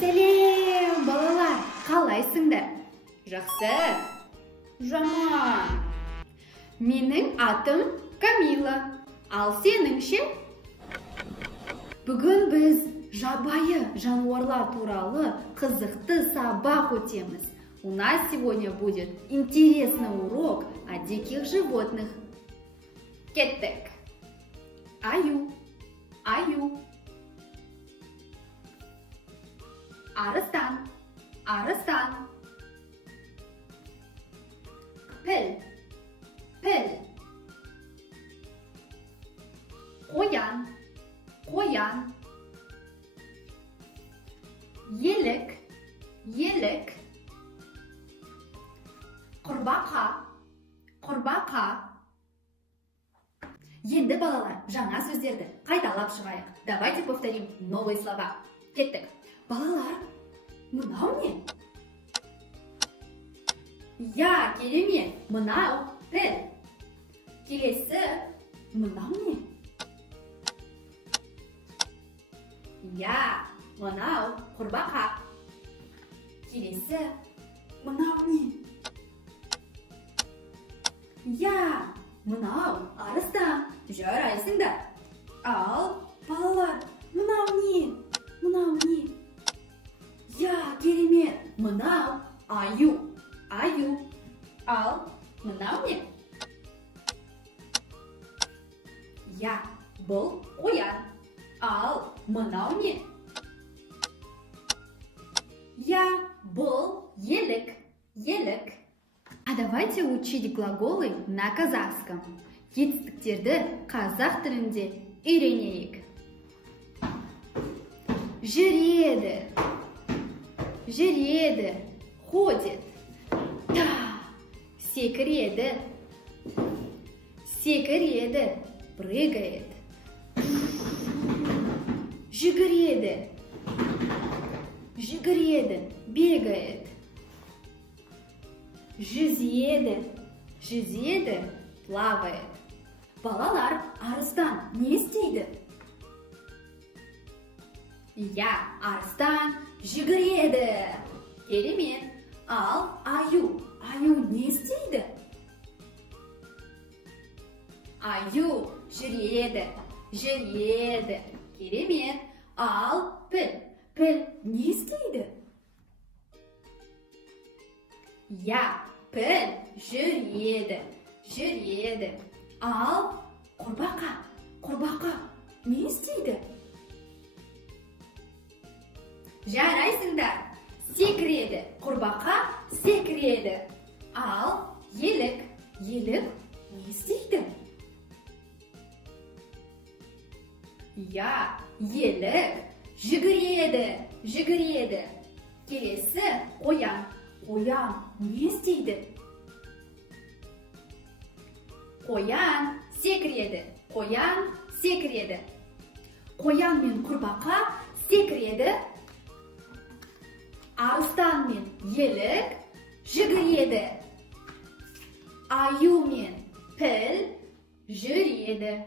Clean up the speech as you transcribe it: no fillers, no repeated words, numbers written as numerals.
Сәлем, балалар, қалайсыңдар? Жақсы? Жаман. Менің атым Камила. Ал сенің ше? Бүгін біз жабайы жануарлар туралы қызықты сабақ өтеміз. У нас сегодня будет интересный урок о диких животных. Кеттік. Аю. Аю. Арыстан. Арыстан. Піл. Піл. Қоян. Қоян. Елік. Елік. Құрбақа. Құрбақа. Енді балалар, жаңа сөздерді қайталап шығайық. Давайте повторим новые слова. Кеттік. Балалар, мынау не? Я, керемет, мынау піл. Келесі, мынау не? Я, мынау құрбақа. Келесі, мынау не? Я, мынау арыстан. Жарайсыңдар. Ал, балалар, мынау не? Мынау не? Я, керемет, мынау аю. Аю. Ал, мынау не? Я, бұл қоян. Ал, мынау не? Я, бұл елік. Елік. А давайте учить глаголы на казахском. Етістіктерді қазақ тілінде үйренейік. Жүреді. Жүреді. Ходит. Да. Секіреді. Секіреді. Прыгает. Жүгіреді. Жүгіреді. Бегает. Жүзеді. Жүзеді. Плавает. Балалар, арыстан не істейді? Я, арыстан жүгіреді. Керемет. Ал, аю. Аю не істейді? Аю жүреді. Жүреді. Керемет. Ал, піл. Піл не істейді? Я, піл жүреді. Жүреді. Ал, құрбақа. Құрбақа не істейді? Жарайсыңдар. Секіреді. Құрбақа секіреді. Ал, елік. Елік не істейді? Я, елік жүгіреді. Жүгіреді. Келесі қоян. Қоян не істейді? Қоян секіреді. Қоян секіреді. Қоян мен құрбақа секіреді. Арыстан мен елік жүгіреді. Аю мен піл жүреді.